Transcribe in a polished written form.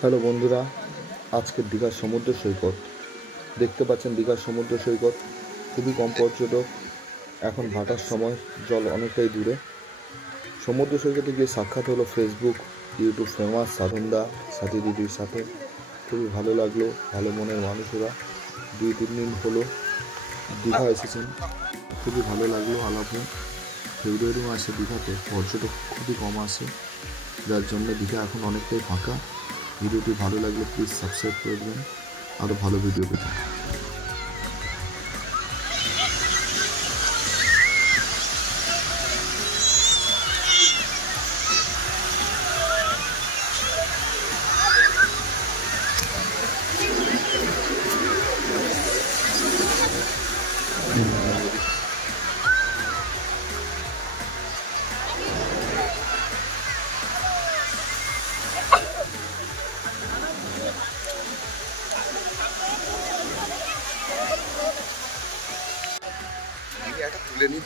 Hello বন্ধুরা, আজকের দীঘার সমুদ্র সৈকত দেখতে পাচ্ছেন। দীঘার সমুদ্র সৈকত খুবই কম পর্যটক, এখন ভাটার সময়, জল অনেকটাই দূরে। সমুদ্র সৈকতে গিয়ে সাক্ষাৎ হলো ফেসবুক ইউটিউব ফেমাস সাধনদা সাথী দিদির সাথে। খুবই ভালো লাগলো, ভালো মনের মানুষেরা। 2-3 দিন হলো দীঘা এসেছেন, খুবই ভালো লাগলো আলাপে। ফেব্রুয়ারি মাসে দীঘাতে পর্যটক খুবই কম আসে, যার জন্য দীঘা এখন অনেকটাই ফাঁকা। ভিডিওটি ভালো লাগলে প্লিজ সাবস্ক্রাইব করে দেবেন আরও ভালো ভিডিও পেতে। একটা তুলে নিই।